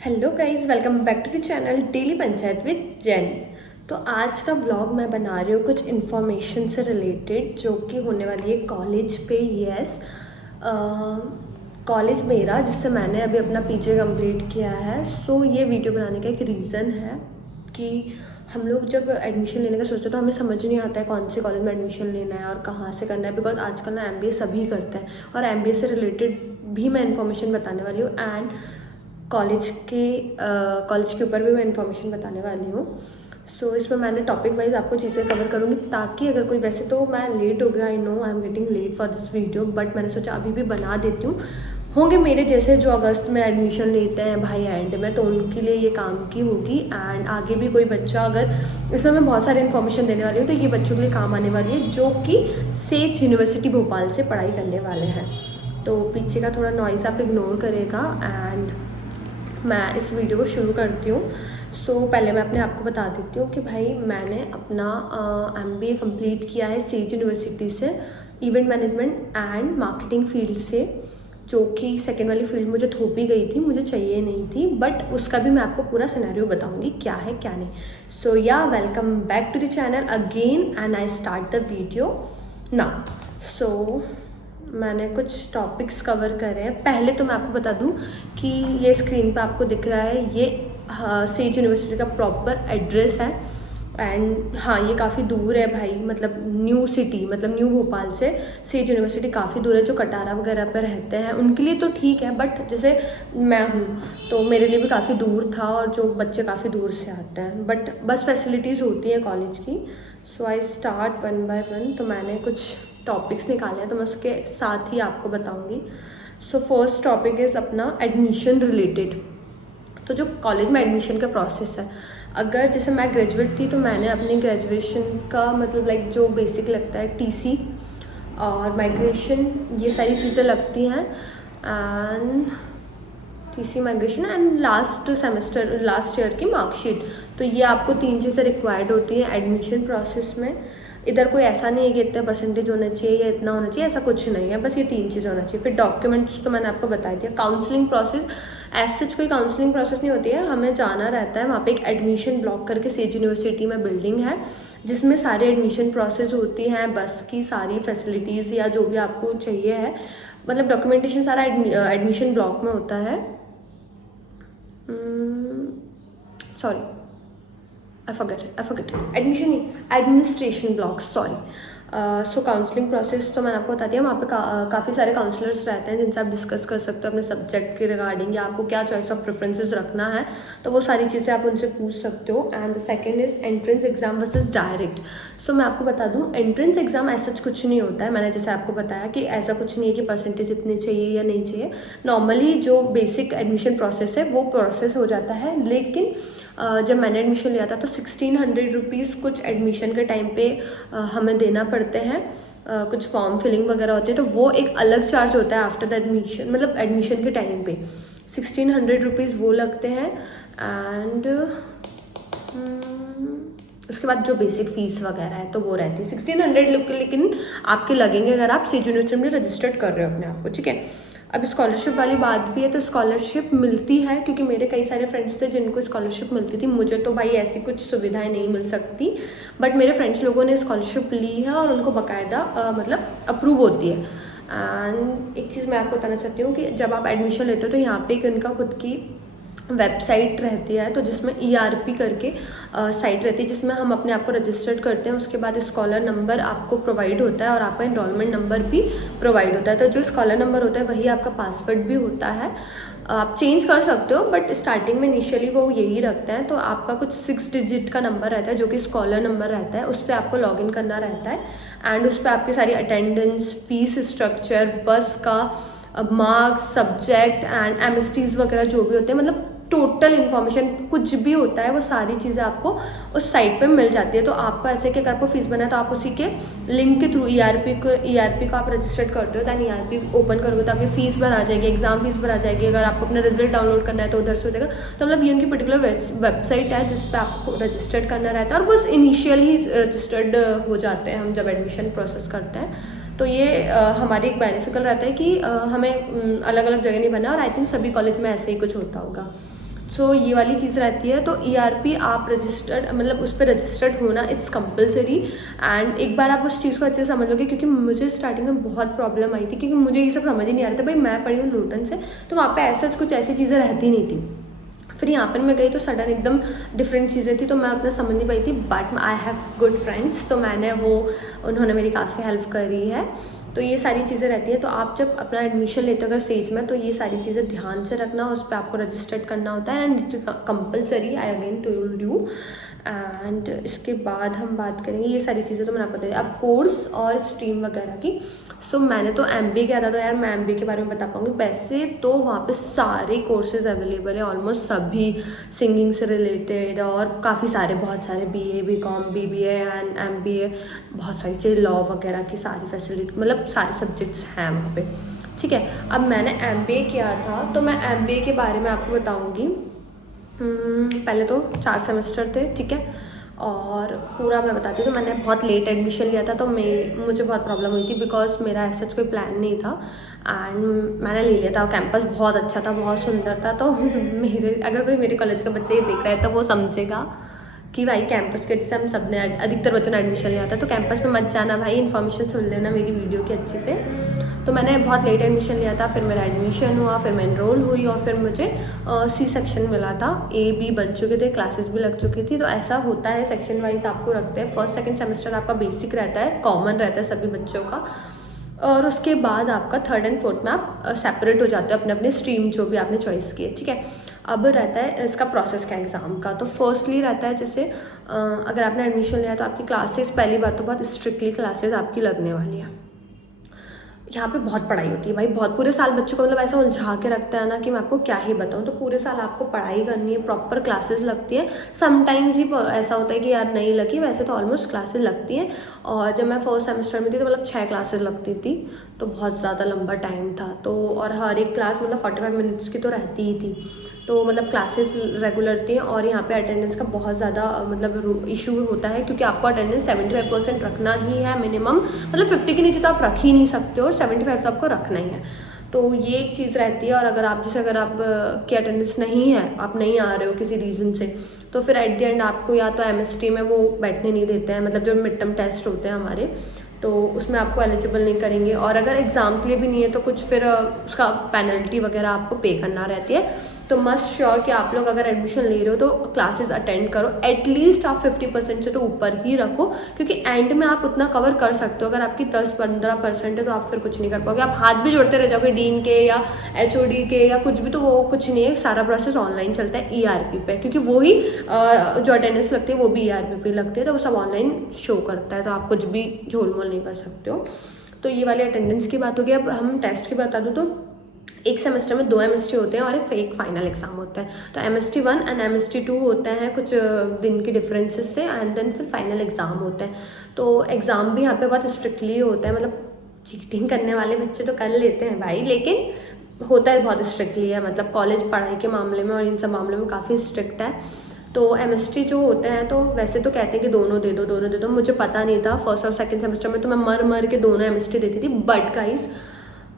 Hello guys, welcome back to the channel daily Panchayat with Jenny. तो आज का blog मैं बना रही हूँ कुछ इन्फॉर्मेशन से रिलेटेड जो कि होने वाली है कॉलेज पे। यस, कॉलेज मेरा जिससे मैंने अभी अपना पीजी कंप्लीट किया है। सो ये वीडियो बनाने का एक रीज़न है कि हम लोग जब एडमिशन लेने का सोचते हैं तो हमें समझ नहीं आता है कौन से कॉलेज में एडमिशन लेना है और कहाँ से करना है। बिकॉज आजकल ना एमबीए सभी करते हैं और एमबीए से रिलेटेड भी मैं इन्फॉर्मेशन बताने वाली हूँ एंड कॉलेज के ऊपर भी मैं इन्फॉर्मेशन बताने वाली हूँ। सो इसमें मैंने टॉपिक वाइज आपको चीज़ें कवर करूँगी ताकि अगर कोई, वैसे तो मैं लेट हो गया, I know I am getting late for this video, but मैंने सोचा अभी भी बना देती हूँ। होंगे मेरे जैसे जो अगस्त में एडमिशन लेते हैं भाई एंड में, तो उनके लिए ये काम की होगी। एंड आगे भी कोई बच्चा, अगर इसमें मैं बहुत सारी इन्फॉर्मेशन देने वाली हूँ तो ये बच्चों के लिए काम आने वाली है जो कि सेज यूनिवर्सिटी भोपाल से पढ़ाई करने वाले हैं। तो पीछे का थोड़ा नॉइज़ आप इग्नोर करेगा एंड मैं इस वीडियो को शुरू करती हूँ। सो पहले मैं अपने आप को बता देती हूँ कि भाई मैंने अपना MBA कंप्लीट किया है सेज यूनिवर्सिटी से, event management and marketing field से, जो कि सेकेंड वाली फील्ड मुझे थोपी गई थी, मुझे चाहिए नहीं थी, बट उसका भी मैं आपको पूरा सिनेरियो बताऊंगी क्या है क्या नहीं। So yeah welcome back to the channel again and I start the video now. So मैंने कुछ टॉपिक्स कवर करे हैं। पहले तो मैं आपको बता दूं कि ये स्क्रीन पे आपको दिख रहा है, ये सेज यूनिवर्सिटी का प्रॉपर एड्रेस है। एंड हाँ, ये काफ़ी दूर है भाई, मतलब न्यू सिटी, मतलब न्यू भोपाल से सेज यूनिवर्सिटी काफ़ी दूर है। जो कटारा वगैरह पर रहते हैं उनके लिए तो ठीक है, बट जैसे मैं हूँ तो मेरे लिए भी काफ़ी दूर था और जो बच्चे काफ़ी दूर से आते हैं, बट बस फैसिलिटीज़ होती हैं कॉलेज की। So I start one by one. तो मैंने कुछ टॉपिक्स निकाले हैं तो मैं उसके साथ ही आपको बताऊंगी। सो फर्स्ट टॉपिक इज़ अपना एडमिशन रिलेटेड। तो जो कॉलेज में एडमिशन का प्रोसेस है, अगर जैसे मैं ग्रेजुएट थी तो मैंने अपनी ग्रेजुएशन का मतलब लाइक जो बेसिक लगता है टीसी और माइग्रेशन, ये सारी चीज़ें लगती हैं। And TC, migration and last semester, last year की मार्कशीट। तो ये आपको 3 चीज़ें रिक्वायर्ड होती हैं एडमिशन प्रोसेस में। इधर कोई ऐसा नहीं है कि इतने परसेंटेज होना चाहिए या इतना होना चाहिए, ऐसा कुछ नहीं है, बस ये 3 चीज़ें होना चाहिए। फिर डॉक्यूमेंट्स तो मैंने आपको बता दिया। काउंसलिंग प्रोसेस, एज सच कोई काउंसलिंग प्रोसेस नहीं होती है, हमें जाना रहता है वहाँ पे। एक एडमिशन ब्लॉक करके सेज यूनिवर्सिटी में बिल्डिंग है जिसमें सारे एडमिशन प्रोसेस होती हैं, बस की सारी फैसिलिटीज़ या जो भी आपको चाहिए है, मतलब डॉक्यूमेंटेशन सारा एडमिशन ब्लॉक में होता है। सॉरी, I forget एडमिशन नहीं, एडमिनिस्ट्रेशन ब्लॉक, सॉरी। सो काउंसलिंग प्रोसेस तो मैंने आपको बता दिया। वहाँ पे काफ़ी सारे काउंसलर्स रहते हैं जिनसे आप डिस्कस कर सकते हो अपने सब्जेक्ट के रिगार्डिंग, या आपको क्या चॉइस ऑफ प्रेफरेंसेस रखना है, तो वो सारी चीज़ें आप उनसे पूछ सकते हो। And the second is entrance exam versus direct. So मैं आपको बता दूँ, एंट्रेंस एग्जाम ऐसा कुछ नहीं होता है। मैंने जैसे आपको बताया कि ऐसा कुछ नहीं है कि परसेंटेज इतने चाहिए या नहीं चाहिए। नॉर्मली जो बेसिक एडमिशन प्रोसेस है वो प्रोसेस हो जाता है, लेकिन जब मैंने एडमिशन लिया था तो 1600 रुपीज़ कुछ एडमिशन के टाइम पे हमें देना पड़ते हैं। कुछ फॉर्म फिलिंग वगैरह होती है, तो वो एक अलग चार्ज होता है आफ्टर द एडमिशन, मतलब एडमिशन के टाइम पे 1600 रुपीज़ वो लगते हैं। एंड उसके बाद जो बेसिक फ़ीस वगैरह है तो वो रहती है 1600, लेकिन आपके लगेंगे अगर आप सेज यूनिवर्सिटी में रजिस्टर्ड कर रहे हो अपने आप को, ठीक है। अब स्कॉलरशिप वाली बात भी है, तो स्कॉलरशिप मिलती है क्योंकि मेरे कई सारे फ्रेंड्स थे जिनको स्कॉलरशिप मिलती थी। मुझे तो भाई ऐसी कुछ सुविधाएं नहीं मिल सकती, बट मेरे फ्रेंड्स लोगों ने स्कॉलरशिप ली है और उनको बाकायदा मतलब अप्रूव होती है। एंड एक चीज़ मैं आपको बताना चाहती हूँ कि जब आप एडमिशन लेते हो तो यहाँ पे एक इनका खुद की वेबसाइट रहती है, तो जिसमें ERP करके साइट रहती है जिसमें हम अपने आप को रजिस्टर्ड करते हैं। उसके बाद स्कॉलर नंबर आपको प्रोवाइड होता है और आपका एनरोलमेंट नंबर भी प्रोवाइड होता है। तो जो स्कॉलर नंबर होता है वही आपका पासवर्ड भी होता है। आप चेंज कर सकते हो, बट स्टार्टिंग में इनिशियली वो यही रखते हैं। तो आपका कुछ 6 डिजिट का नंबर रहता है जो कि स्कॉलर नंबर रहता है, उससे आपको लॉगिन करना रहता है। एंड उस पर आपकी सारी अटेंडेंस, फीस स्ट्रक्चर, बस का मार्क्स, सब्जेक्ट एंड MSTs वगैरह जो भी होते हैं, मतलब टोटल इन्फॉर्मेशन कुछ भी होता है वो सारी चीज़ें आपको उस साइट पे मिल जाती है। तो आपको ऐसे कि अगर आपको फीस बना है तो आप उसी के लिंक के थ्रू ERP को आप रजिस्टर्ड करते हो, दैन ERP ओपन करोगे तो आपकी फ़ीस भर आ जाएगी, एग्जाम फीस भर आ जाएगी। अगर आपको अपना रिजल्ट डाउनलोड करना है तो उधर से हो जाएगा। तो मतलब ये उनकी पर्टिकुलर वेबसाइट है जिस पर आपको रजिस्टर्ड करना रहता है और बस इनिशियली रजिस्टर्ड हो जाते हैं हम जब एडमिशन प्रोसेस करते हैं। तो ये हमारे एक बेनिफिकल रहता है कि हमें अलग अलग जगह नहीं बनना, और आई थिंक सभी कॉलेज में ऐसे ही कुछ होता होगा। सो ये वाली चीज़ रहती है। तो ERP आप रजिस्टर्ड, मतलब उस पर रजिस्टर्ड होना इट्स कंपलसरी। एंड एक बार आप उस चीज़ को अच्छे से समझ लोगे, क्योंकि मुझे स्टार्टिंग में बहुत प्रॉब्लम आई थी, क्योंकि मुझे ये सब समझ ही नहीं आ रहा था। भाई मैं पढ़ी हूँ नूतन से, तो वहाँ पे ऐसा कुछ ऐसी चीज़ें रहती नहीं थी। फिर यहाँ पर मैं गई तो सडन एकदम डिफरेंट चीज़ें थी, तो मैं उतना समझ नहीं पाई थी। But I have good friends, तो उन्होंने मेरी काफ़ी हेल्प करी है। तो ये सारी चीज़ें रहती हैं। तो आप जब अपना एडमिशन लेते हो अगर सेज में, तो ये सारी चीज़ें ध्यान से रखना, उस पर आपको रजिस्टर्ड करना होता है। And it compulsory, I again told you. And इसके बाद हम बात करेंगे, ये सारी चीज़ें तो मैंने आपको बताई। अब कोर्स और स्ट्रीम वगैरह की। सो मैंने तो MBA किया था, तो यार मैं MBA के बारे में बता पाऊँगी। वैसे तो वहाँ पे सारे कोर्सेज अवेलेबल है, ऑलमोस्ट सभी, सिंगिंग से रिलेटेड और काफ़ी सारे, बहुत सारे, BA BCom BBA and MBA, बहुत सारी चीज़ें, लॉ वगैरह की सारी फैसिलिटी, मतलब सारे सब्जेक्ट्स हैं वहाँ पे। ठीक है, अब मैंने MBA किया था, तो मैं MBA के बारे में आपको बताऊँगी। पहले तो 4 सेमेस्टर थे, ठीक है, और पूरा मैं बताती हूँ। तो मैंने बहुत लेट एडमिशन लिया था, तो मुझे बहुत प्रॉब्लम हुई थी, बिकॉज मेरा ऐसा कोई प्लान नहीं था। एंड मैंने ले लिया था, कैंपस बहुत अच्छा था, बहुत सुंदर था। तो अगर कोई मेरे कॉलेज का बच्चा ये देख रहा है तो वो समझेगा कि भाई कैंपस के, जैसे हम सब ने, अधिकतर बच्चों ने एडमिशन लिया था, तो कैंपस में मत जाना भाई, इन्फॉर्मेशन सुन लेना मेरी वीडियो की अच्छे से। तो मैंने बहुत लेट एडमिशन लिया था, फिर मेरा एडमिशन हुआ, फिर मैं एनरोल हुई, और फिर मुझे C सेक्शन मिला था। A B बन चुके थे, क्लासेस भी लग चुकी थी। तो ऐसा होता है, सेक्शन वाइज आपको रखते हैं। फर्स्ट सेकंड सेमेस्टर आपका बेसिक रहता है, कॉमन रहता है सभी बच्चों का, और उसके बाद आपका थर्ड एंड फोर्थ में आप सेपरेट हो जाते हो, अपने अपने स्ट्रीम जो भी आपने चॉइस की है, ठीक है। अब रहता है इसका प्रोसेस का एग्ज़ाम का। तो फर्स्टली रहता है, जैसे अगर आपने एडमिशन लिया तो आपकी क्लासेस, पहली बात तो बहुत स्ट्रिक्टली क्लासेस आपकी लगने वाली है। यहाँ पे बहुत पढ़ाई होती है भाई, बहुत, पूरे साल बच्चों को मतलब ऐसा उलझा के रखता है ना कि मैं आपको क्या ही बताऊँ। तो पूरे साल आपको पढ़ाई करनी है, प्रॉपर क्लासेस लगती है। समटाइम्स ही ऐसा होता है कि यार नहीं लगी, वैसे तो ऑलमोस्ट क्लासेस लगती हैं। और जब मैं फर्स्ट सेमेस्टर में थी तो मतलब 6 क्लासेस लगती थी, तो बहुत ज़्यादा लंबा टाइम था। तो और हर एक क्लास मतलब 45 मिनट्स की तो रहती ही थी। तो मतलब क्लासेस रेगुलर थी, और यहाँ पे अटेंडेंस का बहुत ज़्यादा मतलब इशू होता है, क्योंकि आपको अटेंडेंस 75% रखना ही है मिनिमम, मतलब 50 के नीचे तो आप रख ही नहीं सकते हो, और 75 तो आपको रखना ही है। तो ये एक चीज़ रहती है। और अगर आप की अटेंडेंस नहीं है, आप नहीं आ रहे हो किसी रीज़न से, तो फिर एट द एंड आपको या तो MST में वो बैठने नहीं देते हैं, मतलब जो मिड टर्म टेस्ट होते हैं हमारे, तो उसमें आपको एलिजिबल नहीं करेंगे। और अगर एग्ज़ाम के लिए भी नहीं है तो कुछ फिर उसका पेनल्टी वगैरह आपको पे करना रहती है। तो मस्ट श्योर कि आप लोग अगर एडमिशन ले रहे हो तो क्लासेस अटेंड करो, एटलीस्ट आप 50% से तो ऊपर ही रखो, क्योंकि एंड में आप उतना कवर कर सकते हो। अगर आपकी 10-15% है तो आप फिर कुछ नहीं कर पाओगे, आप हाथ भी जोड़ते रह जाओगे डीन के या HOD के या कुछ भी, तो वो कुछ नहीं है। सारा प्रोसेस ऑनलाइन चलता है ERP पे, क्योंकि वही जो अटेंडेंस लगती है वो भी ERP पे लगती है, तो वो सब ऑनलाइन शो करता है, तो आप कुछ भी झोल मोल नहीं कर सकते हो। तो ये वाली अटेंडेंस की बात होगी। अब हम टेस्ट की बता दूँ तो एक सेमेस्टर में 2 MST होते हैं और एक फाइनल एग्जाम होता है। तो MST 1 एंड MST 2 होते हैं कुछ दिन के डिफरेंसेस से, एंड देन फिर फाइनल एग्जाम होते हैं। तो एग्ज़ाम भी यहाँ पे बहुत स्ट्रिक्टली होता है, मतलब चीटिंग करने वाले बच्चे तो कर लेते हैं भाई, लेकिन होता है बहुत स्ट्रिक्टली है, मतलब कॉलेज पढ़ाई के मामले में और इन सब मामलों में काफ़ी स्ट्रिक्ट है। तो MST जो होते हैं, तो वैसे तो कहते हैं कि दोनों दे दो, मुझे पता नहीं था। फर्स्ट और सेकंड सेमेस्टर में तो मैं मर के दोनों MST देती थी, बट गाइस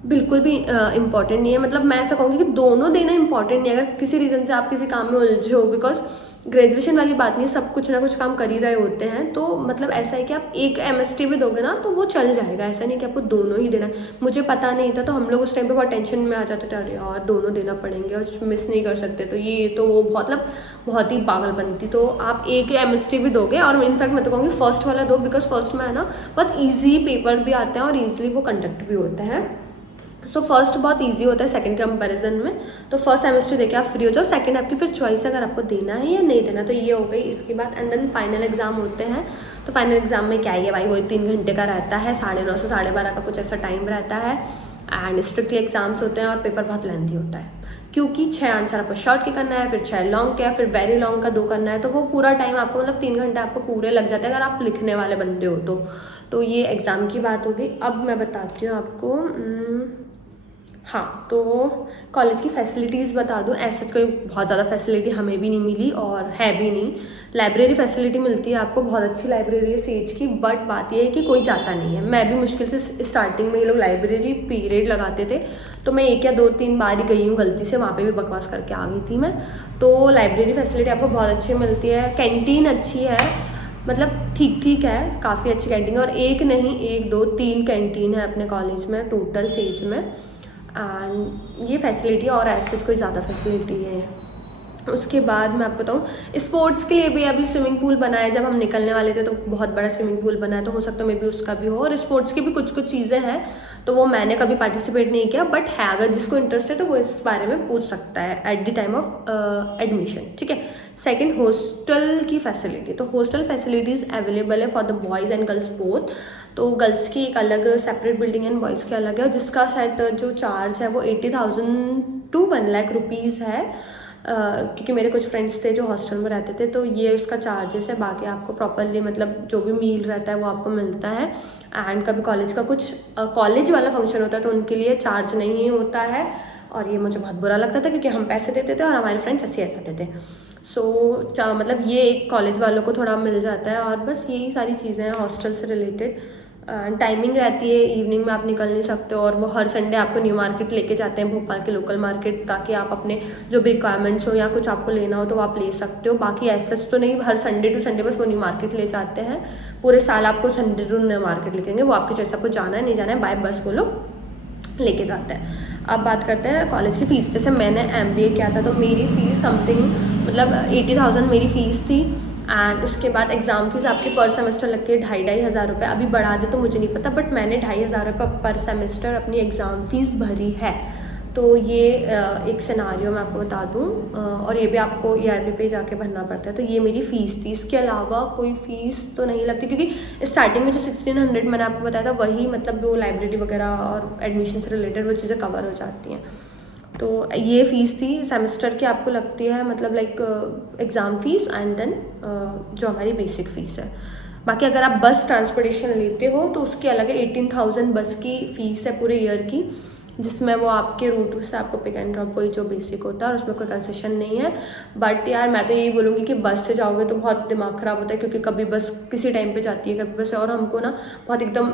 बिल्कुल भी इम्पॉर्टेंट नहीं है। मतलब मैं ऐसा कहूँगी कि दोनों देना इंपॉर्टेंट नहीं है, अगर किसी रीज़न से आप किसी काम में उलझे हो, बिकॉज ग्रेजुएशन वाली बात नहीं है, सब कुछ ना कुछ काम कर ही रहे होते हैं। तो मतलब ऐसा है कि आप एक MST भी दोगे ना तो वो चल जाएगा, ऐसा नहीं कि आपको दोनों ही देना है। मुझे पता नहीं था, तो हम लोग उस टाइम पे बहुत टेंशन में आ जाते थे, अरे यार दोनों देना पड़ेंगे और मिस नहीं कर सकते, तो ये तो वो मतलब बहुत ही पागल बनती। तो आप एक MST भी दोगे, और इनफैक्ट मैं तो कहूँगी फर्स्ट वाला दो, बिकॉज फर्स्ट में है ना बहुत ईजी पेपर भी आते हैं और ईजिली वो कंडक्ट भी होता है। सो फर्स्ट बहुत इजी होता है सेकंड के कंपैरिजन में। तो फर्स्ट सेमेस्टर देके आप फ्री हो जाओ, सेकंड आपकी फिर चॉइस अगर आपको देना है या नहीं देना। तो ये हो गई इसके बाद। एंड देन फाइनल एग्जाम होते हैं। तो फाइनल एग्जाम में क्या ही है भाई, वही 3 घंटे का रहता है, 9:30 से 12:30 का कुछ ऐसा टाइम रहता है। एंड स्ट्रिक्टली एग्जाम्स होते हैं और पेपर बहुत लेंथी होता है, क्योंकि 6 आंसर आपको शॉर्ट के करना है, फिर 6 लॉन्ग के, फिर वेरी लॉन्ग का 2 करना है। तो वो पूरा टाइम आपको मतलब 3 घंटे आपको पूरे लग जाते हैं अगर आप लिखने वाले बंदे हो तो ये एग्ज़ाम की बात होगी। अब मैं बताती हूँ आपको हाँ, तो कॉलेज की फैसिलिटीज़ बता दूँ, ऐसा कोई बहुत ज़्यादा फैसिलिटी हमें भी नहीं मिली और है भी नहीं। लाइब्रेरी फैसिलिटी मिलती है आपको, बहुत अच्छी लाइब्रेरी है सेज की, बट बात ये है कि कोई जाता नहीं है। मैं भी मुश्किल से स्टार्टिंग में ये लोग लाइब्रेरी पीरियड लगाते थे, तो मैं 1 या 2-3 बार ही गई हूँ गलती से, वहाँ पे भी बकवास करके आ गई थी मैं। तो लाइब्रेरी फैसिलिटी आपको बहुत अच्छी मिलती है, कैंटीन अच्छी है, मतलब ठीक ठीक है, काफ़ी अच्छी कैंटीन है। और एक नहीं, 1 2 3 कैंटीन है अपने कॉलेज में टोटल सेज में। एंड ये फैसिलिटी, और ऐसे कोई ज़्यादा फैसिलिटी है। उसके बाद मैं आपको बताऊँ, स्पोर्ट्स के लिए भी अभी स्विमिंग पूल बना है। जब हम निकलने वाले थे तो बहुत बड़ा स्विमिंग पूल बना है, तो हो सकता है मे बी उसका भी हो। और स्पोर्ट्स की भी कुछ कुछ चीज़ें हैं, तो वो मैंने कभी पार्टिसिपेट नहीं किया, बट है, अगर जिसको इंटरेस्ट है तो वो इस बारे में पूछ सकता है at the time of admission, ठीक है। सेकंड, हॉस्टल की फैसिलिटी। तो हॉस्टल फैसिलिटीज़ अवेलेबल है for the boys and girls both. तो गर्ल्स की एक अलग सेपरेट बिल्डिंग है, बॉयज़ की अलग है, और जिसका शायद जो चार्ज है वो 80,000 to 1 लाख रुपीज़ है। क्योंकि मेरे कुछ फ्रेंड्स थे जो हॉस्टल में रहते थे, तो ये उसका चार्जेस है। बाकी आपको प्रॉपरली मतलब जो भी मील रहता है वो आपको मिलता है। एंड कभी कॉलेज का कुछ कॉलेज वाला फंक्शन होता है तो उनके लिए चार्ज नहीं होता है, और ये मुझे बहुत बुरा लगता था क्योंकि हम पैसे देते थे और हमारे फ्रेंड्स ऐसे आ जाते थे। सो मतलब ये एक कॉलेज वालों को थोड़ा मिल जाता है, और बस यही सारी चीज़ें हैं हॉस्टल से रिलेटेड। टाइमिंग रहती है, इवनिंग में आप निकल नहीं सकते, और वो हर संडे आपको न्यू मार्केट लेके जाते हैं, भोपाल के लोकल मार्केट, ताकि आप अपने जो भी रिक्वायरमेंट्स हो या कुछ आपको लेना हो तो आप ले सकते हो। बाकी ऐसा तो नहीं, हर संडे टू संडे बस वो न्यू मार्केट ले जाते हैं। पूरे साल आपको संडे टू न्यू मार्केट लेकेंगे, वो आपकी चॉइस, आपको जाना है नहीं जाना है, बाय बस वो लोग लेके जाते हैं। अब बात करते हैं कॉलेज की फ़ीस। जैसे मैंने MBA किया था तो मेरी फ़ीस समथिंग मतलब 80,000 मेरी फ़ीस थी। एंड उसके बाद एग्ज़ाम फ़ीस आपकी पर सेमेस्टर लगती है 2,500 रुपये। अभी बढ़ा दे तो मुझे नहीं पता, बट मैंने 2,500 रुपये पर सेमेस्टर अपनी एग्ज़ाम फ़ीस भरी है। तो ये एक सिनारियो मैं आपको बता दूँ, और ये भी आपको ERP पे जाके भरना पड़ता है। तो ये मेरी फ़ीस थी, इसके अलावा कोई फ़ीस तो नहीं लगती, क्योंकि स्टार्टिंग में जो 1600 मैंने आपको बताया था वही मतलब वो लाइब्रेरी वगैरह और एडमिशन से रिलेटेड वो चीज़ें कवर हो जाती हैं। तो ये फ़ीस थी सेमेस्टर की आपको लगती है, मतलब like exam fees and then जो हमारी बेसिक फ़ीस है। बाकी अगर आप बस ट्रांसपोर्टेशन लेते हो तो उसकी अलग है, 18,000 बस की फ़ीस है पूरे ईयर की, जिसमें वो आपके रूट से आपको पिक एंड ड्रॉप वही जो बेसिक होता है, और उसमें कोई कंसेशन नहीं है। बट यार मैं तो यही बोलूँगी कि बस से जाओगे तो बहुत दिमाग ख़राब होता है, क्योंकि कभी बस किसी टाइम पे जाती है, कभी बस, और हमको ना बहुत एकदम,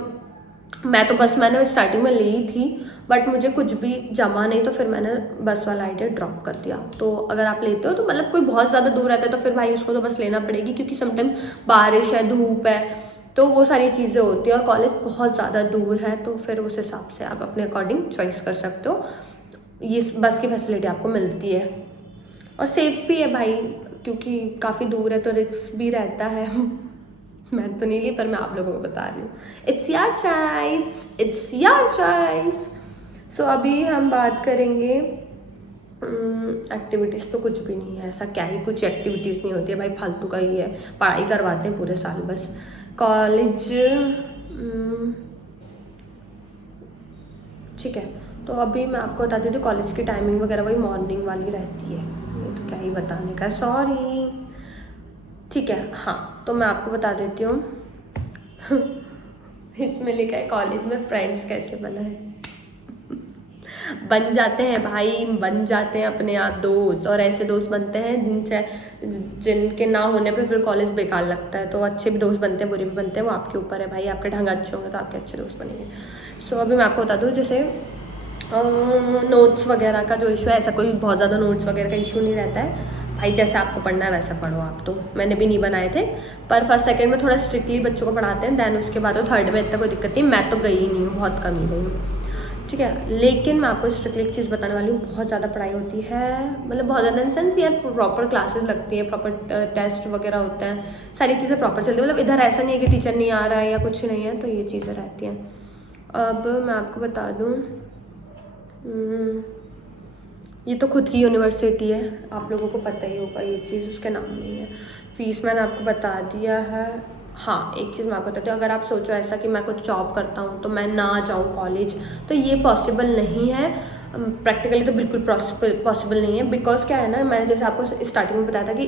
मैं तो बस मैंने स्टार्टिंग में ली थी, बट मुझे कुछ भी जमा नहीं, तो फिर मैंने बस वाला आइडिया ड्रॉप कर दिया। तो अगर आप लेते हो तो मतलब कोई बहुत ज़्यादा दूर रहता है तो फिर भाई उसको तो बस लेना पड़ेगी, क्योंकि समटाइम्स बारिश है, धूप है, तो वो सारी चीज़ें होती हैं, और कॉलेज बहुत ज़्यादा दूर है, तो फिर उस हिसाब से आप अपने अकॉर्डिंग चॉइस कर सकते हो। ये बस की फैसिलिटी आपको मिलती है, और सेफ़ भी है भाई, क्योंकि काफ़ी दूर है तो रिस्क भी रहता है। मैं तो नहीं ली, पर मैं आप लोगों को बता रही हूँ। It's your choice, it's your choice. So अभी हम बात करेंगे एक्टिविटीज़। तो कुछ भी नहीं है ऐसा, क्या ही कुछ एक्टिविटीज़ नहीं होती है भाई, फालतू का ही है, पढ़ाई करवाते हैं पूरे साल बस। कॉलेज ठीक है, तो अभी मैं आपको बता देती हूँ कॉलेज की टाइमिंग वगैरह वही मॉर्निंग वाली रहती है, ये तो क्या ही बताने का, सॉरी। ठीक है, हाँ, तो मैं आपको बता देती हूँ। इसमें लिखा है कॉलेज में फ्रेंड्स कैसे बनाए। बन जाते हैं भाई, बन जाते हैं अपने आप दोस्त, और ऐसे दोस्त बनते हैं जिनके ना होने पे फिर कॉलेज बेकार लगता है। तो अच्छे भी दोस्त बनते हैं, बुरे भी बनते हैं, वो आपके ऊपर है भाई, आपके ढंग अच्छे होंगे तो आपके अच्छे दोस्त बनेंगे। सो अभी मैं आपको बता दूँ, जैसे नोट्स वगैरह का जो इशू है, ऐसा कोई बहुत ज़्यादा नोट्स वगैरह का इशू नहीं रहता है भाई, जैसे आपको पढ़ना है वैसा पढ़ो आप। तो मैंने भी नहीं बनाए थे, पर फर्स्ट सेकंड में थोड़ा स्ट्रिक्टली बच्चों को पढ़ाते हैं, दैन उसके बाद वो थर्ड में इतना कोई दिक्कत नहीं। मैं तो गई ही नहीं हूँ, बहुत कम ही गई हूँ, ठीक है। लेकिन मैं आपको स्ट्रिक्टली एक चीज़ बताने वाली हूँ, बहुत ज़्यादा पढ़ाई होती है, मतलब बहुत ज़्यादा इन सेंस यार, प्रॉपर क्लासेस लगती है, प्रॉपर टेस्ट वगैरह होता है, सारी चीज़ें प्रॉपर चलती है। मतलब इधर ऐसा नहीं है कि टीचर नहीं आ रहा है या कुछ नहीं है, तो ये चीज़ें रहती हैं। अब मैं आपको बता दूँ, ये तो खुद की यूनिवर्सिटी है, आप लोगों को पता ही होगा ये चीज़, उसका नाम नहीं है। फ़ीस मैंने आपको बता दिया है। हाँ, एक चीज़ मैं आपको बताती हूँ, अगर आप सोचो ऐसा कि मैं कुछ जॉब करता हूँ तो मैं ना जाऊँ कॉलेज, तो ये पॉसिबल नहीं है। प्रैक्टिकली तो बिल्कुल पॉसिबल नहीं है, बिकॉज क्या है ना, मैंने जैसे आपको स्टार्टिंग में बताया था कि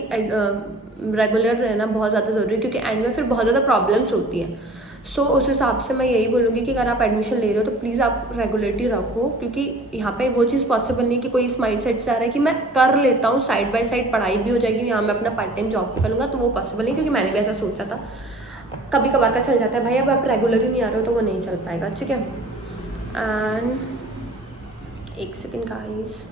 रेगुलर रहना बहुत ज़्यादा ज़रूरी है, क्योंकि एंड में फिर बहुत ज़्यादा प्रॉब्लम्स होती हैं। सो उस हिसाब से मैं यही बोलूँगी कि अगर आप एडमिशन ले रहे हो तो प्लीज़ आप रेगुलरिटी रखो, क्योंकि यहाँ पे वो चीज़ पॉसिबल नहीं कि कोई इस माइंडसेट से आ रहा है कि मैं कर लेता हूँ, साइड बाय साइड पढ़ाई भी हो जाएगी, यहाँ मैं अपना पार्ट टाइम जॉब भी करूँगा, तो वो पॉसिबल नहीं, क्योंकि मैंने भी ऐसा सोचा था। कभी कभार का चल जाता है भाई, अब आप रेगुलर ही नहीं आ रहे हो तो वो नहीं चल पाएगा, ठीक है। एंड एक सेकेंड गाइस,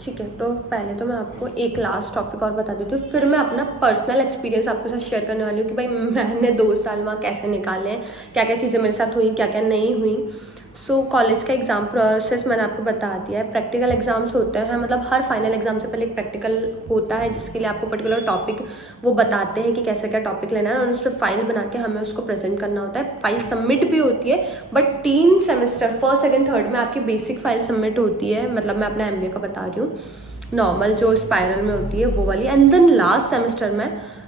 ठीक है। तो पहले तो मैं आपको एक लास्ट टॉपिक और बता देती हूँ, फिर मैं अपना पर्सनल एक्सपीरियंस आपके साथ शेयर करने वाली हूँ कि भाई मैंने 2 साल वहाँ कैसे निकाले हैं, क्या क्या चीज़ें मेरे साथ हुई, क्या क्या नहीं हुई। सो कॉलेज का एग्ज़ाम प्रोसेस मैंने आपको बता दिया है। प्रैक्टिकल एग्ज़ाम्स होते हैं, मतलब हर फाइनल एग्ज़ाम से पहले एक प्रैक्टिकल होता है, जिसके लिए आपको पर्टिकुलर टॉपिक वो बताते हैं कि कैसे क्या टॉपिक लेना है, और उससे फाइल बना के हमें उसको प्रेजेंट करना होता है। फाइल सबमिट भी होती है, but 3 semester first second third में आपकी बेसिक फाइल सबमिट होती है, मतलब मैं अपना MBA का बता रही हूँ, नॉर्मल जो स्पायरल में होती है वो वाली। एंड देन लास्ट सेमेस्टर में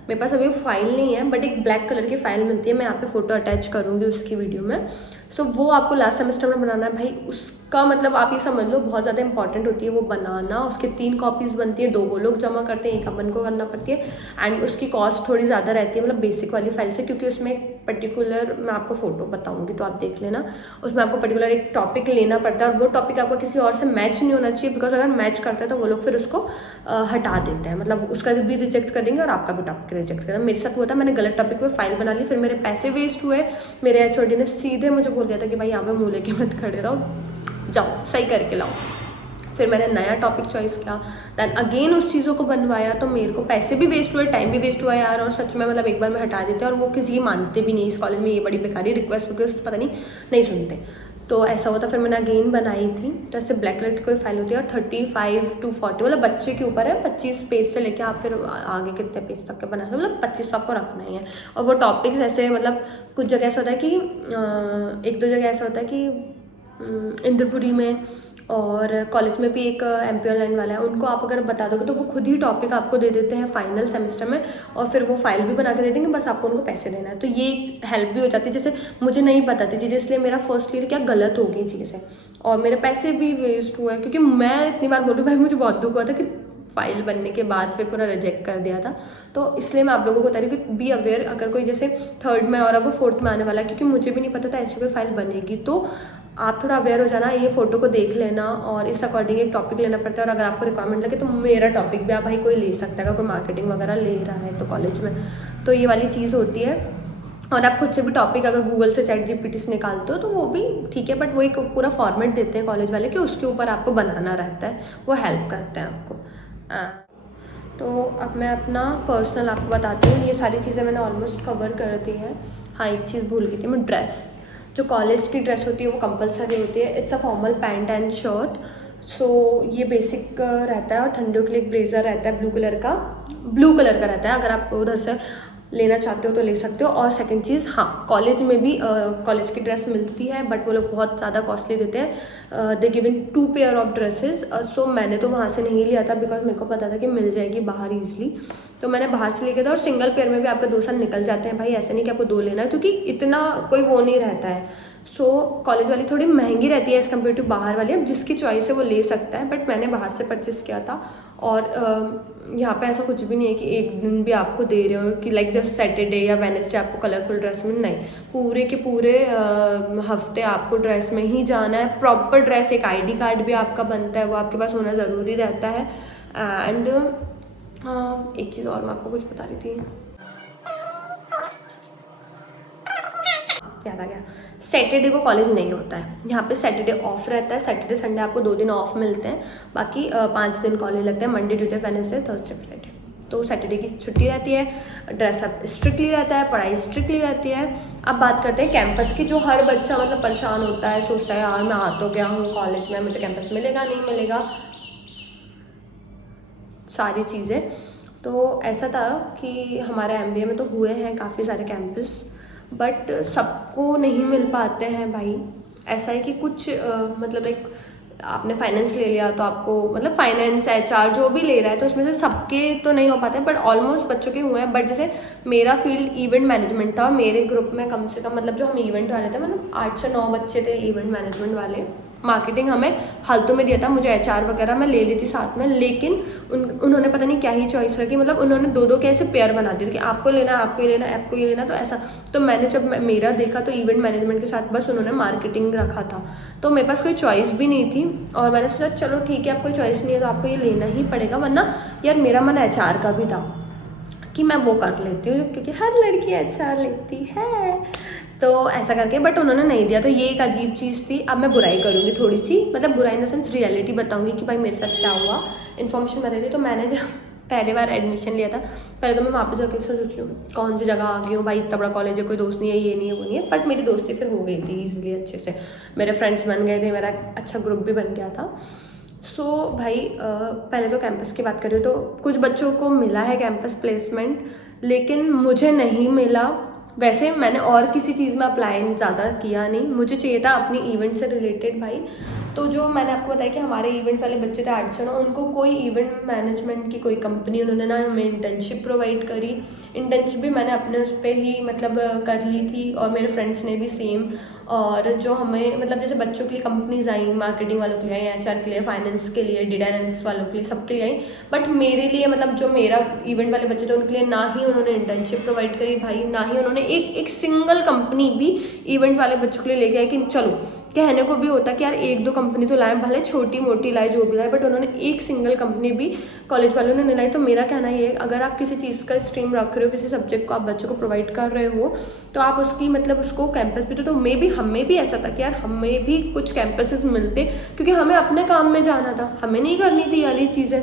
मेरे पास अभी फाइल नहीं है, बट एक ब्लैक कलर की फाइल मिलती है, मैं यहाँ पे फोटो अटैच करूँगी उसकी वीडियो में। सो वो आपको लास्ट सेमेस्टर में बनाना है भाई। उसका मतलब आप ये समझ लो बहुत ज़्यादा इंपॉर्टेंट होती है वो बनाना। उसके 3 कॉपीज़ बनती है, 2 वो लोग जमा करते हैं, एक अपन को करना पड़ती है। एंड उसकी कॉस्ट थोड़ी ज़्यादा रहती है, मतलब बेसिक वाली फाइल से, क्योंकि उसमें एक पर्टिकुलर, मैं आपको फोटो बताऊंगी तो आप देख लेना, उसमें आपको पर्टिकुलर एक टॉपिक लेना पड़ता है, और वो टॉपिक आपको किसी और से मैच नहीं होना चाहिए, बिकॉज अगर मैच करता है तो वो लोग फिर उसको हटा देते हैं, मतलब उसका भी रिजेक्ट कर देंगे और आपका भी टॉपिक रिजेक्ट कर देंगे। मेरे साथ हुआ था, मैंने गलत टॉपिक पे फाइल बना ली, फिर मेरे पैसे वेस्ट हुए। मेरे HOD ने सीधे मुझे बोल दिया था कि भाई यहाँ पे मुँह लेके मत खड़े रहो, जाओ सही करके लाओ। फिर मैंने नया टॉपिक चॉइस किया, दैन अगेन उस चीज़ों को बनवाया, तो मेरे को पैसे भी वेस्ट हुए, टाइम भी वेस्ट हुआ यार। और सच में मतलब एक बार में हटा देते हैं, और वो किसी की मानते भी नहीं इस कॉलेज में, ये बड़ी बेकारी रिक्वेस्ट पता नहीं सुनते। तो ऐसा होता, फिर मैंने अगेन बनाई थी। तो ऐसे ब्लैक कलर की कोई फाइल होती है, और 35 to 40 मतलब बच्चे के ऊपर है, 25 पेज से लेके आप फिर आगे कितने पेज तक के बना सकते, मतलब 25 तो आपको रखना ही है। और वो टॉपिक्स ऐसे, मतलब कुछ जगह ऐसा होता है कि 1-2 जगह ऐसा होता है कि इंद्रपुरी में और कॉलेज में भी एक MP ऑनलाइन वाला है, उनको आप अगर बता दोगे तो वो खुद ही टॉपिक आपको दे देते हैं फाइनल सेमेस्टर में, और फिर वो फाइल भी बना के दे देंगे, बस आपको उनको पैसे देना है। तो ये हेल्प भी हो जाती है, जैसे मुझे नहीं पता थी चीज़ें, इसलिए मेरा फर्स्ट ईयर क्या गलत हो गई चीज़ें, और मेरे पैसे भी वेस्ट हुए, क्योंकि मैं इतनी बार बोलूँ भाई, मुझे बहुत दुख हुआ था कि फाइल बनने के बाद फिर पूरा रिजेक्ट कर दिया था। तो इसलिए मैं आप लोगों को बता रही हूँ कि बी अवेयर, अगर कोई जैसे 3rd में और अब वो 4th में आने वाला है, क्योंकि मुझे भी नहीं पता था ऐसी कोई फाइल बनेगी, तो आप थोड़ा अवेयर हो जाना, ये फोटो को देख लेना, और इस अकॉर्डिंग एक टॉपिक लेना पड़ता है। और अगर आपको रिक्वायरमेंट लगे तो मेरा टॉपिक भी आप भाई कोई ले सकता है, अगर कोई मार्केटिंग वगैरह ले रहा है तो कॉलेज में, तो ये वाली चीज़ होती है। और आप खुद से भी टॉपिक अगर गूगल से ChatGPT से निकालते हो तो वो भी ठीक है, बट वो एक पूरा फॉर्मेट देते हैं कॉलेज वाले कि उसके ऊपर आपको बनाना रहता है, वो हेल्प करते हैं आपको। तो अब मैं अपना पर्सनल आपको बताती हूँ। ये सारी चीज़ें मैंने ऑलमोस्ट कवर कर दी हैं। हाँ, एक चीज़ भूल गई थी मैं, ड्रेस, जो कॉलेज की ड्रेस होती है वो कंपलसरी होती है। It's a formal pant and shirt. So ये बेसिक रहता है, और ठंडियों के लिए एक ब्लेज़र रहता है ब्लू कलर का रहता है, अगर आप उधर से लेना चाहते हो तो ले सकते हो। और सेकंड चीज़, हाँ, कॉलेज में भी कॉलेज की ड्रेस मिलती है, बट वो लोग बहुत ज़्यादा कॉस्टली देते हैं। They given 2 pair of dresses. So मैंने तो वहाँ से नहीं लिया था, बिकॉज मेरे को पता था कि मिल जाएगी बाहर ईजिली, तो मैंने बाहर से लेके था। और सिंगल पेयर में भी आपके 2 साल निकल जाते हैं भाई, ऐसे नहीं कि आपको 2 लेना है, क्योंकि इतना कोई वो नहीं रहता है। सो कॉलेज वाली थोड़ी महंगी रहती है एज़ कम्पेयर टू बाहर वाली। अब जिसकी चॉइस है वो ले सकता है, बट मैंने बाहर से परचेस किया था। और यहाँ पे ऐसा कुछ भी नहीं है कि एक दिन भी आपको दे रहे हो कि लाइक जस्ट सैटरडे या वेडनेसडे आपको कलरफुल ड्रेस में, नहीं, पूरे के पूरे हफ्ते आपको ड्रेस में ही जाना है। प्रॉपर ड्रेस, एक ID कार्ड भी आपका बनता है, वो आपके पास होना ज़रूरी रहता है। एंड एक चीज़ और मैं आपको कुछ बता रही थी, याद आ गया। सैटरडे को कॉलेज नहीं होता है यहाँ पे, सैटरडे ऑफ रहता है। सैटरडे संडे आपको 2 दिन ऑफ मिलते हैं, बाकी 5 दिन कॉलेज लगते हैं, Monday Tuesday Wednesday Thursday Friday. तो सैटरडे की छुट्टी रहती है, ड्रेसअप स्ट्रिक्टली रहता है, पढ़ाई स्ट्रिक्टली रहती है। अब बात करते हैं कैंपस की, जो हर बच्चा मतलब परेशान होता है, सोचता है यार मैं आ तो गया हूँ कॉलेज में, मुझे कैंपस मिलेगा नहीं मिलेगा, सारी चीज़ें। तो ऐसा था कि हमारे MBA में तो हुए हैं काफ़ी सारे कैंपस, बट सबको नहीं मिल पाते हैं भाई। ऐसा है कि कुछ मतलब एक आपने फाइनेंस ले लिया तो आपको, मतलब फाइनेंस HR जो भी ले रहा है, तो उसमें से सबके तो नहीं हो पाते, बट ऑलमोस्ट बच्चों के हुए हैं। बट जैसे मेरा फील्ड इवेंट मैनेजमेंट था, मेरे ग्रुप में कम से कम, मतलब जो हम इवेंट वाले थे, मतलब 8 से 9 बच्चे थे इवेंट मैनेजमेंट वाले। मार्केटिंग हमें फालतू में दिया था, मुझे HR वगैरह मैं ले ली थी साथ में, लेकिन उन्होंने पता नहीं क्या ही चॉइस रखी, मतलब उन्होंने दो के ऐसे पेयर बना दिए कि आपको लेना है, आपको ये लेना है, आपको ये लेना, तो ऐसा। तो मैंने जब मेरा देखा तो इवेंट मैनेजमेंट के साथ बस उन्होंने मार्केटिंग रखा था, तो मेरे पास कोई चॉइस भी नहीं थी। और मैंने सोचा चलो ठीक है, आपको चॉइस नहीं है तो आपको ये लेना ही पड़ेगा, वरना यार मेरा मन HR का भी था कि मैं वो कर लेती हूँ, क्योंकि हर लड़की HR लेती है, तो ऐसा करके, बट उन्होंने नहीं दिया। तो ये एक अजीब चीज़ थी। अब मैं बुराई करूँगी थोड़ी सी, मतलब बुराई इन द सेंस रियलिटी बताऊँगी कि भाई मेरे साथ क्या हुआ, इन्फॉर्मेशन बता दी। तो मैंने जब पहले बार एडमिशन लिया था, पहले तो मैं वहाँ पे जाकर सोच रही हूँ कौन सी जगह आ गई हूँ भाई, इतना बड़ा कॉलेज है, कोई दोस्त नहीं है, ये नहीं है, वो नहीं है, बट मेरी दोस्ती फिर हो गई थी ईजिली अच्छे से, मेरे फ्रेंड्स बन गए थे, मेरा अच्छा ग्रुप भी बन गया था। सो भाई पहले तो कैंपस की बात करें तो कुछ बच्चों को मिला है कैंपस प्लेसमेंट, लेकिन मुझे नहीं मिला। वैसे मैंने और किसी चीज़ में अप्लाई ज़्यादा किया नहीं, मुझे चाहिए था अपनी इवेंट से रिलेटेड भाई। तो जो मैंने आपको बताया कि हमारे इवेंट वाले बच्चे थे 8 जन, उनको कोई इवेंट मैनेजमेंट की कोई कंपनी उन्होंने ना हमें इंटर्नशिप प्रोवाइड करी। इंटर्नशिप भी मैंने अपने उस पर ही मतलब कर ली थी, और मेरे फ्रेंड्स ने भी सेम। और जो हमें मतलब जैसे बच्चों के लिए कंपनीज आई, मार्केटिंग वालों के लिए आई, HR के लिए, फाइनेंस के लिए, डेटा एनालिटिक्स वालों के लिए, सबके लिए आई, बट मेरे लिए मतलब जो मेरा इवेंट वाले बच्चे थे उनके लिए ना ही उन्होंने इंटर्नशिप प्रोवाइड करी भाई, ना ही उन्होंने एक सिंगल कंपनी भी इवेंट वाले बच्चों के लिए लेके आई कि चलो, कहने को भी होता कि यार 1-2 कंपनी तो लाए, भले छोटी मोटी लाए, जो भी लाए, बट उन्होंने एक सिंगल कंपनी भी कॉलेज वालों ने नहीं लाई। तो मेरा कहना ये है, अगर आप किसी चीज़ का स्ट्रीम रख रहे हो, किसी सब्जेक्ट को आप बच्चों को प्रोवाइड कर रहे हो, तो आप उसकी मतलब उसको कैंपस भी तो मे भी हमें भी ऐसा था कि यार हमें भी कुछ कैंपसेस मिलते, क्योंकि हमें अपने काम में जाना था, हमें नहीं करनी थी वाली चीज़ें।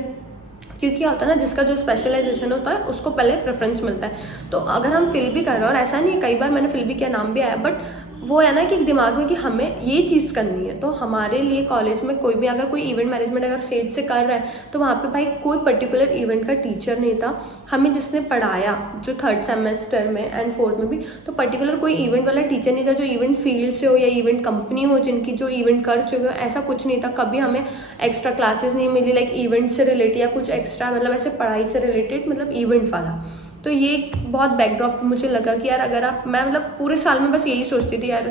क्योंकि क्या होता है ना, जिसका जो स्पेशलाइजेशन होता है उसको पहले प्रेफरेंस मिलता है। तो अगर हम फिल भी कर रहे हैं, और ऐसा नहीं, कई बार मैंने फिल भी किया, नाम भी आया, बट वो है ना कि दिमाग में कि हमें ये चीज़ करनी है। तो हमारे लिए कॉलेज में कोई भी अगर कोई इवेंट मैनेजमेंट अगर स्टेज से कर रहा है, तो वहाँ पे भाई कोई पर्टिकुलर इवेंट का टीचर नहीं था। हमें जिसने पढ़ाया जो 3rd सेमेस्टर में एंड 4th में भी, तो पर्टिकुलर कोई इवेंट वाला टीचर नहीं था जो इवेंट फील्ड से हो या इवेंट कंपनी हो जिनकी जो इवेंट कर चुके हो, ऐसा कुछ नहीं था। कभी हमें एक्स्ट्रा क्लासेस नहीं मिली लाइक इवेंट से रिलेटेड या कुछ एक्स्ट्रा मतलब ऐसे पढ़ाई से रिलेटेड, मतलब इवेंट वाला। तो ये बहुत बैकड्रॉप मुझे लगा कि यार अगर आप, मैं मतलब पूरे साल में बस यही सोचती थी यार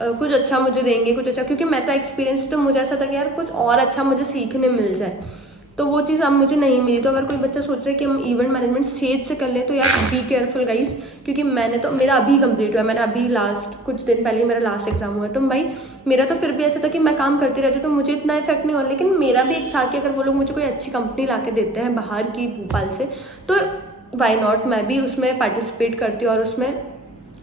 कुछ अच्छा मुझे देंगे, कुछ अच्छा, क्योंकि मैं तो एक्सपीरियंस, तो मुझे ऐसा था कि यार कुछ और अच्छा मुझे सीखने मिल जाए। तो वो चीज़ अब मुझे नहीं मिली। तो अगर कोई बच्चा सोच रहा है कि हम इवेंट मैनेजमेंट स्टेज से कर लें, तो यार बी केयरफुल गाइस, क्योंकि मैंने तो, मेरा अभी कंप्लीट हुआ है, मैंने अभी लास्ट कुछ दिन पहले मेरा लास्ट एग्जाम हुआ है। तो भाई मेरा तो फिर भी ऐसा था कि मैं काम करती रहती, तो मुझे इतना इफेक्ट नहीं हुआ, लेकिन मेरा भी एक था कि अगर वो लोग मुझे कोई अच्छी कंपनी ला के देते हैं बाहर की, भोपाल से, तो वाई नॉट, मैं भी उसमें पार्टिसिपेट करती और उसमें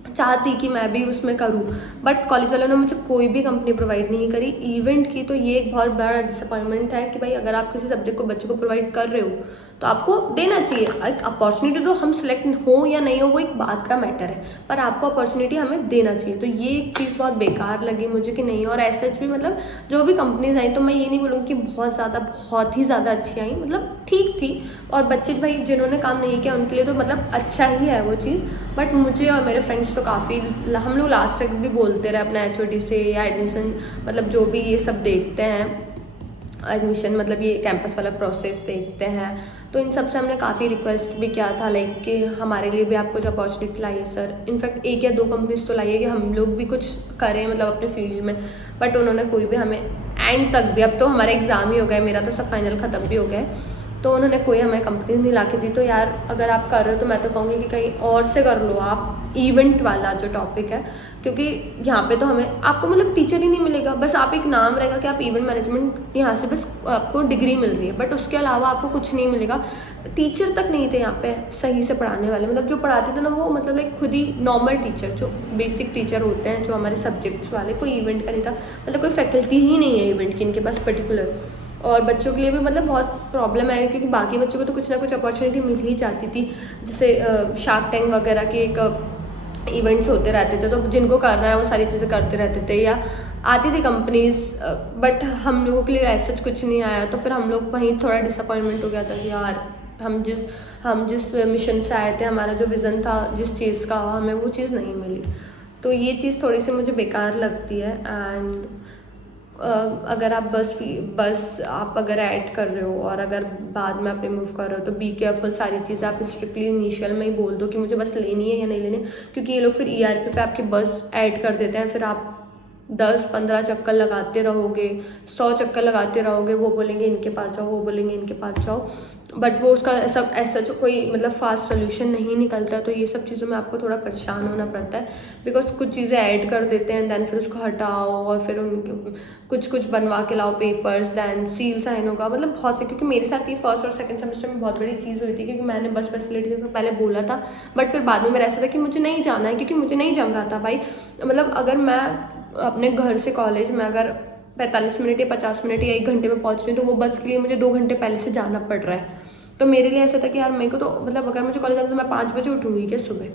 चाहती कि मैं भी उसमें करूं। बट कॉलेज वालों ने मुझे कोई भी कंपनी प्रोवाइड नहीं करी इवेंट की। तो ये एक बहुत बड़ा डिसअपॉइंटमेंट है कि भाई अगर आप किसी सब्जेक्ट को बच्चों को प्रोवाइड कर रहे हो तो आपको देना चाहिए एक अपॉर्चुनिटी। तो हम सिलेक्ट हो या नहीं हो वो एक बात का मैटर है, पर आपको अपॉर्चुनिटी हमें देना चाहिए। तो ये एक चीज़ बहुत बेकार लगी मुझे कि नहीं। और ऐसे भी मतलब जो भी कंपनीज आई, तो मैं ये नहीं बोलूँगी कि बहुत ही ज़्यादा अच्छी आई, मतलब ठीक थी। और बच्चे भाई जिन्होंने काम नहीं किया उनके लिए तो मतलब अच्छा ही है वो चीज़। बट मुझे और मेरे फ्रेंड्स तो काफ़ी, हम लोग लास्ट तक भी बोलते रहे अपने HOD से या एडमिशन, मतलब जो भी ये सब देखते हैं एडमिशन, मतलब ये कैंपस वाला प्रोसेस देखते हैं, तो इन सब से हमने काफ़ी रिक्वेस्ट भी किया था लाइक कि हमारे लिए भी आप कुछ अपॉर्चुनिटी लाइए सर। इनफैक्ट 1 या 2 कंपनीज तो लाइए कि हम लोग भी कुछ करें मतलब अपने फील्ड में। बट उन्होंने कोई भी हमें एंड तक भी, अब तो हमारे एग्ज़ाम ही हो गए, मेरा तो सब फाइनल ख़त्म भी हो गया है, तो उन्होंने कोई हमें कंपनी नहीं ला के दी। तो यार अगर आप कर रहे हो तो मैं तो कहूँगी कि कहीं और से कर लो आप इवेंट वाला जो टॉपिक है, क्योंकि यहाँ पे तो हमें आपको मतलब टीचर ही नहीं मिलेगा, बस आप एक नाम रहेगा कि आप इवेंट मैनेजमेंट यहाँ से बस आपको डिग्री मिल रही है, बट उसके अलावा आपको कुछ नहीं मिलेगा। टीचर तक नहीं थे यहाँ पे सही से पढ़ाने वाले, मतलब जो पढ़ाते थे ना वो मतलब लाइक खुद ही नॉर्मल टीचर, जो बेसिक टीचर होते हैं जो हमारे सब्जेक्ट्स वाले, कोई इवेंट का नहीं था, मतलब कोई फैकल्टी ही नहीं है इवेंट की इनके पास पर्टिकुलर। और बच्चों के लिए भी मतलब बहुत प्रॉब्लम है, क्योंकि बाकी बच्चों को तो कुछ ना कुछ अपॉर्चुनिटी मिल ही जाती थी, जैसे शार्क टैंक वगैरह के एक इवेंट्स होते रहते थे, तो जिनको करना है वो सारी चीज़ें करते रहते थे, या आती थी कंपनीज। बट हम लोगों के लिए ऐसा कुछ नहीं आया, तो फिर हम लोग वहीं थोड़ा डिसअपॉइंटमेंट हो गया था कि यार हम जिस मिशन से आए थे, हमारा जो विज़न था जिस चीज़ का, हमें वो चीज़ नहीं मिली। तो ये चीज़ थोड़ी सी मुझे बेकार लगती है। एंड अगर आप बस आप अगर ऐड कर रहे हो और अगर बाद में आप रिमूव कर रहे हो, तो बी केयरफुल। सारी चीज़ें आप स्ट्रिक्टली इनिशियल में ही बोल दो कि मुझे बस लेनी है या नहीं लेनी, क्योंकि ये लोग फिर ERP पे आपकी बस ऐड कर देते हैं, फिर आप 10-15 चक्कर लगाते रहोगे, 100 चक्कर लगाते रहोगे, वो बोलेंगे इनके पास जाओ, वो बोलेंगे इनके पास जाओ, बट वो उसका ऐसा जो कोई मतलब फास्ट सोल्यूशन नहीं निकलता है। तो ये सब चीज़ों में आपको थोड़ा परेशान होना पड़ता है, बिकॉज कुछ चीज़ें ऐड कर देते हैं, दैन फिर उसको हटाओ और फिर उनके कुछ बनवा के लाओ पेपर्स, दैन सील साइन होगा, मतलब बहुत से। क्योंकि मेरे साथ ये फर्स्ट और सेकंड सेमेस्टर में बहुत बड़ी चीज़ हुई थी, क्योंकि मैंने बस फैसिलिटी से पहले बोला था, बट फिर बाद में मेरा ऐसा था कि मुझे नहीं जाना है, क्योंकि मुझे नहीं जम रहा था भाई। मतलब अगर मैं अपने घर से कॉलेज में अगर 45 मिनट या 50 मिनट या 1 घंटे में पहुँच रही हूँ, तो वो बस के लिए मुझे 2 घंटे पहले से जाना पड़ रहा है। तो मेरे लिए ऐसा था कि यार मेरे को तो मतलब अगर मुझे कॉलेज जाना तो मैं 5 बजे उठूँगी क्या सुबह,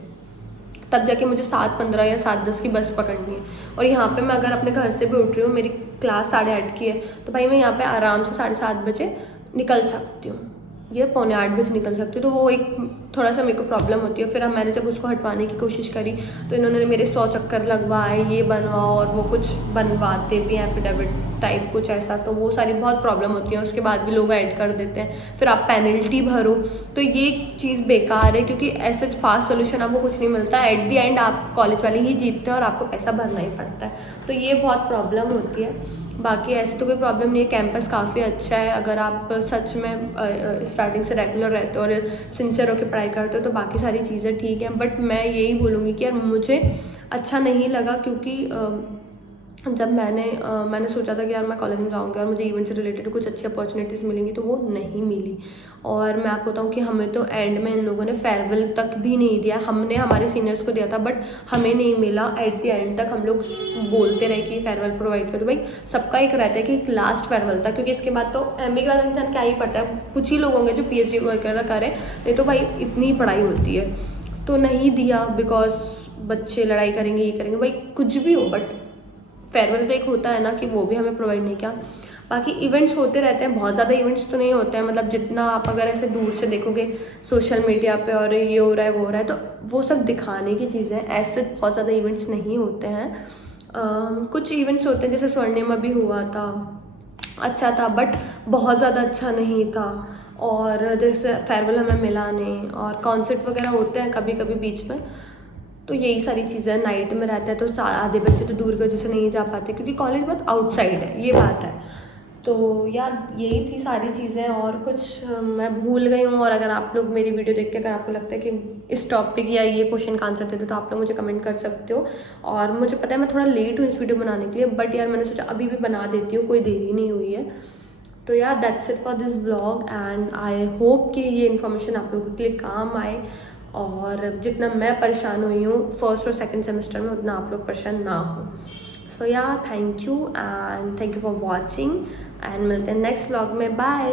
तब जाके मुझे 7:15 या 7:10 की बस पकड़नी है। और यहाँ पे मैं अगर अपने घर से भी उठ रही हूँ, मेरी क्लास 8:30 की है, तो भाई मैं यहाँ पे आराम से 7:30 बजे निकल सकती हूँ, ये 7:45 बजे निकल सकती हूँ। तो वो एक थोड़ा सा मेरे को प्रॉब्लम होती है। फिर अब मैंने जब उसको हटवाने की कोशिश करी, तो इन्होंने मेरे 100 चक्कर लगवाए, ये बनवाओ, और वो कुछ बनवाते भी हैं एफिडेविट टाइप कुछ ऐसा, तो वो सारी बहुत प्रॉब्लम होती है। उसके बाद भी लोग ऐड कर देते हैं, फिर आप पेनल्टी भरो, तो ये चीज़ बेकार है, क्योंकि ऐसे फास्ट सोल्यूशन आपको कुछ नहीं मिलता। एट दी एंड आप कॉलेज वाले ही जीतते हैं और आपको पैसा भरना ही पड़ता है, तो ये बहुत प्रॉब्लम होती है। बाकी ऐसे तो कोई प्रॉब्लम नहीं है, कैंपस काफ़ी अच्छा है। अगर आप सच में स्टार्टिंग से रेगुलर रहते हो और सिंसियर होकर पढ़ाई करते हो, तो बाकी सारी चीज़ें ठीक हैं। बट मैं यही बोलूँगी कि यार मुझे अच्छा नहीं लगा, क्योंकि जब मैंने सोचा था कि यार मैं कॉलेज में जाऊँगी और मुझे इवेंट से रिलेटेड कुछ अच्छी अपॉर्चुनिटीज़ मिलेंगी, तो वो नहीं मिली। और मैं आपको बताऊँ कि हमें तो एंड में इन लोगों ने फेयरवेल तक भी नहीं दिया। हमने हमारे सीनियर्स को दिया था, बट हमें नहीं मिला। एट द एंड तक हम लोग बोलते रहे कि फेयरवेल प्रोवाइड करो। भाई सबका एक रहता है कि एक लास्ट फेयरवेल था, क्योंकि इसके बाद तो MA के बाद इंसान क्या ही पढ़ता है। कुछ ही लोग होंगे जो PhD वगैरह करें, नहीं तो भाई इतनी पढ़ाई होती है। तो नहीं दिया बिकॉज बच्चे लड़ाई करेंगे, ये करेंगे, भाई कुछ भी हो, बट फेयरवेल तो एक होता है ना, कि वो भी हमें प्रोवाइड नहीं किया। बाकी इवेंट्स होते रहते हैं, बहुत ज़्यादा इवेंट्स तो नहीं होते हैं, मतलब जितना आप अगर ऐसे दूर से देखोगे सोशल मीडिया पे और ये हो रहा है वो हो रहा है, तो वो सब दिखाने की चीज़ें, ऐसे बहुत ज़्यादा इवेंट्स नहीं होते हैं। कुछ इवेंट्स होते हैं, जैसे स्वर्णिम अभी हुआ था, अच्छा था, बट बहुत ज़्यादा अच्छा नहीं था। और जैसे फेयरवेल हमें मिला नहीं, और कॉन्सर्ट वगैरह होते हैं कभी कभी बीच में। तो यही सारी चीज़ें, नाइट में रहता है तो आधे बच्चे तो दूर की वजह से नहीं जा पाते, क्योंकि कॉलेज बहुत आउटसाइड है, ये बात है। तो यार यही थी सारी चीज़ें, और कुछ मैं भूल गई हूँ। और अगर आप लोग मेरी वीडियो देख के अगर आपको लगता है कि इस टॉपिक या ये क्वेश्चन का आंसर देते, तो आप लोग मुझे कमेंट कर सकते हो। और मुझे पता है मैं थोड़ा लेट हूँ इस वीडियो बनाने के लिए, बट यार मैंने सोचा अभी भी बना देती हूँ, कोई देरी नहीं हुई है। तो यार that's it for this blog, and I hope कि ये इन्फॉर्मेशन आप लोगों के लिए काम आए, और जितना मैं परेशान हुई हूँ फर्स्ट और सेकंड सेमेस्टर में, उतना आप लोग परेशान ना हो। सो या thank you for watching, and मिलते हैं नेक्स्ट ब्लॉग में। बाय।